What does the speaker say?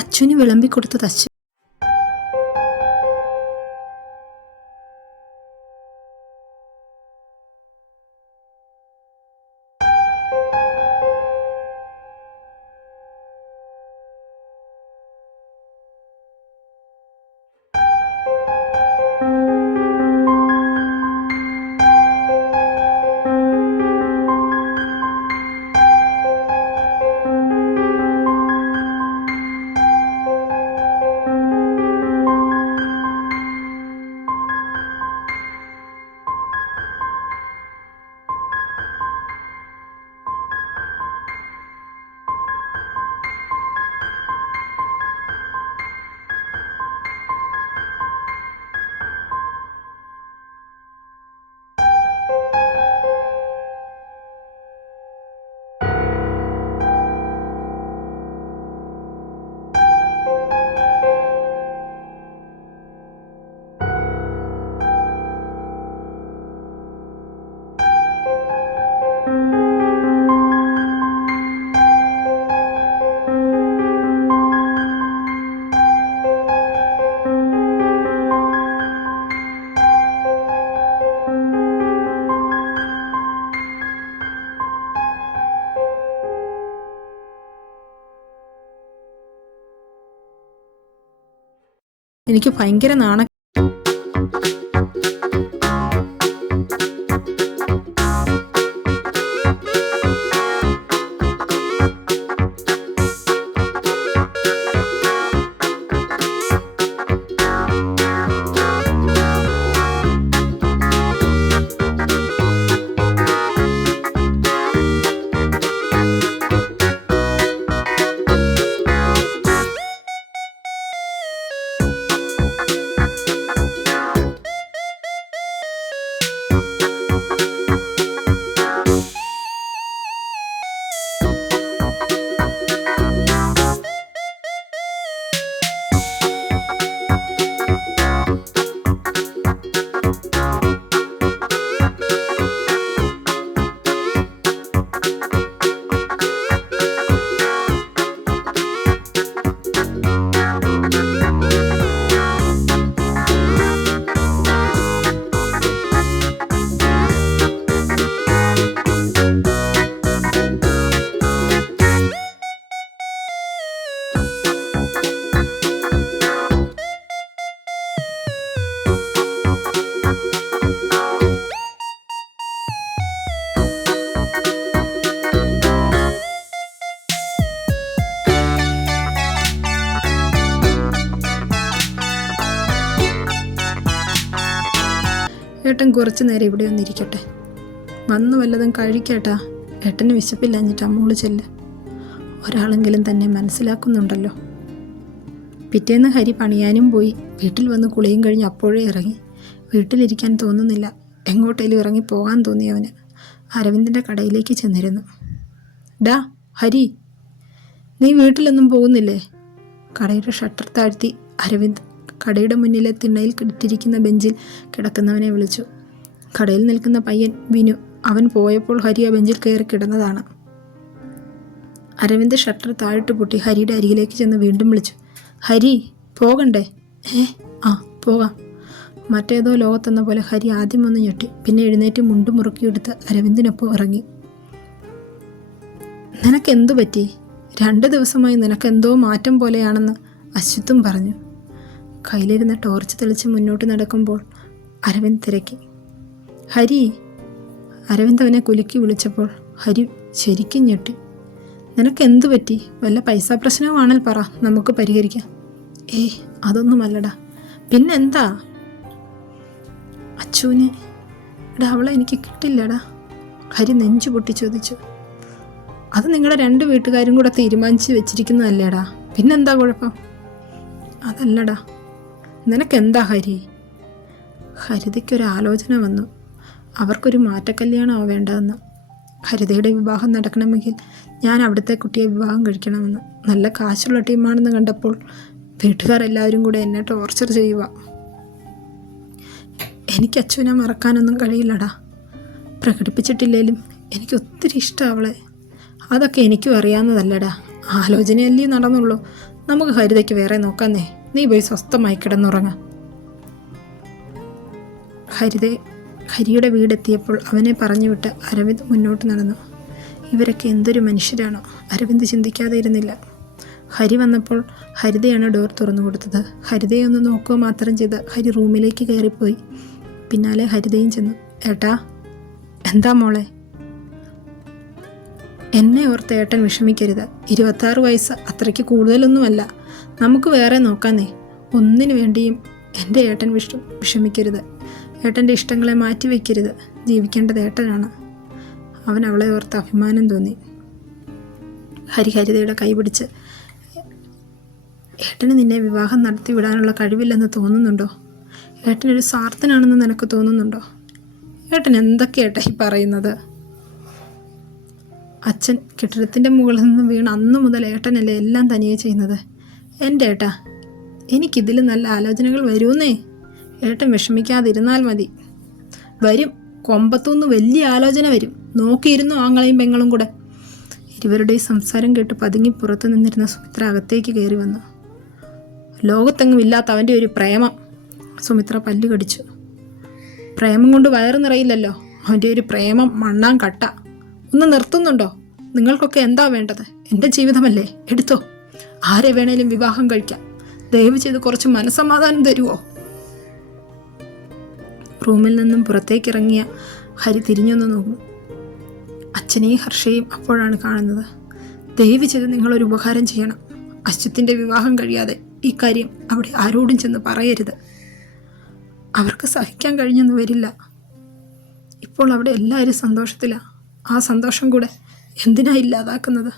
അച്ഛന് വിളമ്പിക്കൊടുത്തത് അച്ഛൻ. എനിക്ക് ഭയങ്കര നാണ ഏട്ടൻ കുറച്ച് നേരം ഇവിടെ ഒന്നിരിക്കട്ടെ, വന്ന് വല്ലതും കഴിക്കട്ടാ. ഏട്ടന് വിശപ്പില്ലാഞ്ഞിട്ട് അമ്മോള് ചെല്ല്. ഒരാളെങ്കിലും തന്നെ മനസ്സിലാക്കുന്നുണ്ടല്ലോ. പിറ്റേന്ന് ഹരി പണിയാനും പോയി. വീട്ടിൽ വന്ന് കുളിയും കഴിഞ്ഞ് അപ്പോഴേ ഇറങ്ങി. വീട്ടിലിരിക്കാൻ തോന്നുന്നില്ല. എങ്ങോട്ടേലും ഇറങ്ങി പോകാൻ തോന്നിയവന് അരവിന്ദിൻ്റെ കടയിലേക്ക് ചെന്നിരുന്നു. ഡാ ഹരി, നീ വീട്ടിലൊന്നും പോകുന്നില്ലേ? കടയുടെ ഷട്ടർ താഴ്ത്തി അരവിന്ദ് കടയുടെ മുന്നിലെ തിണ്ണയിൽ ഇട്ടിരിക്കുന്ന ബെഞ്ചിൽ കിടക്കുന്നവനെ വിളിച്ചു. കടയിൽ നിൽക്കുന്ന പയ്യൻ വിനു. അവൻ പോയപ്പോൾ ഹരി ആ ബെഞ്ചിൽ കയറി കിടന്നതാണ്. അരവിന്ദ് ഷട്ടർ താഴിട്ട് പൊട്ടി ഹരിയുടെ അരികിലേക്ക് ചെന്ന് വീണ്ടും വിളിച്ചു. ഹരി, പോകണ്ടേ? ആ പോകാം. മറ്റേതോ ലോകത്തെന്ന പോലെ ഹരി ആദ്യം ഒന്ന് ഞെട്ടി. പിന്നെ എഴുന്നേറ്റ് മുണ്ടും മുറുക്കിയെടുത്ത് അരവിന്ദിനൊപ്പം ഇറങ്ങി. നിനക്കെന്തു പറ്റി? 2 ദിവസമായി നിനക്കെന്തോ മാറ്റം പോലെയാണെന്ന് അശ്വത്തും പറഞ്ഞു. കയ്യിലിരുന്ന ടോർച്ച് തെളിച്ച് മുന്നോട്ട് നടക്കുമ്പോൾ അരവിന്ദ് തിരക്കി. ഹരി. അരവിന്ദ് അവനെ കുലുക്കി വിളിച്ചപ്പോൾ ഹരി ശരിക്കും ഞെട്ടി. നിനക്കെന്തു പറ്റി? വല്ല പൈസ പ്രശ്നമാണെങ്കിൽ പറ, നമുക്ക് പരിഹരിക്കാം. അതൊന്നുമല്ലടാ. പിന്നെന്താ? അച്ചൂന് അവളെ എനിക്ക് കിട്ടില്ലടാ. ഹരി നെഞ്ചു പൊട്ടി ചോദിച്ചു. അത് നിങ്ങളുടെ 2 വീട്ടുകാരും കൂടെ തീരുമാനിച്ച് വെച്ചിരിക്കുന്നതല്ലേടാ. പിന്നെന്താ കുഴപ്പം? അതല്ലടാ. നിനക്കെന്താ ഹരി? ഹരിതയ്ക്കൊരാലോചന വന്നു. അവർക്കൊരു മാറ്റക്കല്യാണമോ വേണ്ടതെന്ന്. ഹരിതയുടെ വിവാഹം നടക്കണമെങ്കിൽ ഞാൻ അവിടുത്തെ കുട്ടിയെ വിവാഹം കഴിക്കണമെന്ന്. നല്ല കാശുള്ള ടീമാണെന്ന് കണ്ടപ്പോൾ വീട്ടുകാരെല്ലാവരും കൂടെ എന്നെ ടോർച്ചർ ചെയ്യുക. എനിക്ക് അച്ഛനെ മറക്കാനൊന്നും കഴിയില്ലടാ. പ്രകടിപ്പിച്ചിട്ടില്ലേലും എനിക്ക് ഒത്തിരി ഇഷ്ടം അവളെ. അതൊക്കെ എനിക്കും അറിയാവുന്നതല്ലടാ. ആലോചനയല്ലേ നടന്നുള്ളൂ. നമുക്ക് ഹരിതയ്ക്ക് വേറെ നോക്കാന്നേ. നീ പോയി സ്വസ്ഥമായി കിടന്നുറങ്ങ. ഹരിയുടെ വീടെത്തിയപ്പോൾ അവനെ പറഞ്ഞുവിട്ട് അരവിന്ദ് മുന്നോട്ട് നടന്നു. ഇവരൊക്കെ എന്തൊരു മനുഷ്യരാണോ? അരവിന്ദ് ചിന്തിക്കാതെ ഇരുന്നില്ല. ഹരി വന്നപ്പോൾ ഹരിതയാണ് ഡോർ തുറന്നു കൊടുത്തത്. ഹരിതയെ ഒന്ന് നോക്കുക മാത്രം ചെയ്ത് ഹരി റൂമിലേക്ക് കയറിപ്പോയി. പിന്നാലെ ഹരിതയും ചെന്നു. ഏട്ടാ, എന്താ മോളെ? എന്നെ ഓർത്ത് ഏട്ടൻ വിഷമിക്കരുത്. 26 വയസ്സ് അത്രയ്ക്ക് കൂടുതലൊന്നുമല്ല. നമുക്ക് വേറെ നോക്കാന്നേ. ഒന്നിനു വേണ്ടിയും എൻ്റെ ഏട്ടൻ വിഷമിക്കരുത്. ഏട്ടൻ്റെ ഇഷ്ടങ്ങളെ മാറ്റിവെക്കരുത്. ജീവിക്കേണ്ടത് ഏട്ടനാണ്. അവൻ അവളെ ഓർത്ത് അഭിമാനം തോന്നി. ഹരിതയുടെ കൈ പിടിച്ച്, ഏട്ടന് നിന്നെ വിവാഹം നടത്തി വിടാനുള്ള കഴിവില്ലെന്ന് തോന്നുന്നുണ്ടോ? ഏട്ടനൊരു സ്വാർത്ഥനാണെന്ന് നിനക്ക് തോന്നുന്നുണ്ടോ? ഏട്ടൻ എന്തൊക്കെ ഏട്ടാ ഈ പറയുന്നത്? അച്ഛൻ കെട്ടിടത്തിൻ്റെ മുകളിൽ നിന്ന് വീണ് അന്നു മുതൽ ഏട്ടനല്ലേ എല്ലാം തനിയെ ചെയ്യുന്നത്. എൻ്റെ ഏട്ടാ, എനിക്കിതിൽ നല്ല ആലോചനകൾ വരുമെന്നേ. ഏട്ടൻ വിഷമിക്കാതിരുന്നാൽ മതി. വരും, കൊമ്പത്തുനിന്ന് വലിയ ആലോചന വരും. നോക്കിയിരുന്നു ആങ്ങളെയും പെങ്ങളും കൂടെ. ഇരുവരുടെയും സംസാരം കേട്ട് പതുങ്ങി പുറത്തു നിന്നിരുന്ന സുമിത്ര അകത്തേക്ക് കയറി വന്നു. ലോകത്തെങ്ങും ഇല്ലാത്ത അവൻ്റെ ഒരു പ്രേമം. സുമിത്ര പല്ല് കടിച്ചു. പ്രേമം കൊണ്ട് വയറ് നിറയില്ലല്ലോ. അവൻ്റെ ഒരു പ്രേമം മണ്ണാൻ കട്ട. ഒന്ന് നിർത്തുന്നുണ്ടോ? നിങ്ങൾക്കൊക്കെ എന്താ വേണ്ടത്? എൻ്റെ ജീവിതമല്ലേ, എടുത്തോ. ആരെ വേണേലും വിവാഹം കഴിക്കാം. ദയവ് ചെയ്ത് കുറച്ച് മനസ്സമാധാനം തരുമോ? റൂമിൽ നിന്നും പുറത്തേക്കിറങ്ങിയ ഹരി തിരിഞ്ഞൊന്ന് നോക്കും. അച്ഛനെയും ഹർഷയും അപ്പോഴാണ് കാണുന്നത്. ദയവ് ചെയ്ത് നിങ്ങളൊരു ഉപകാരം ചെയ്യണം. അശ്വത്തിൻ്റെ വിവാഹം കഴിയാതെ ഈ കാര്യം അവിടെ ആരോടും ചെന്ന് പറയരുത്. അവർക്ക് സഹിക്കാൻ കഴിഞ്ഞെന്ന് വരില്ല. ഇപ്പോൾ അവിടെ എല്ലാവരും സന്തോഷത്തിലാണ്. ആ സന്തോഷം കൂടെ എന്തിനാ ഇല്ലാതാക്കുന്നത്?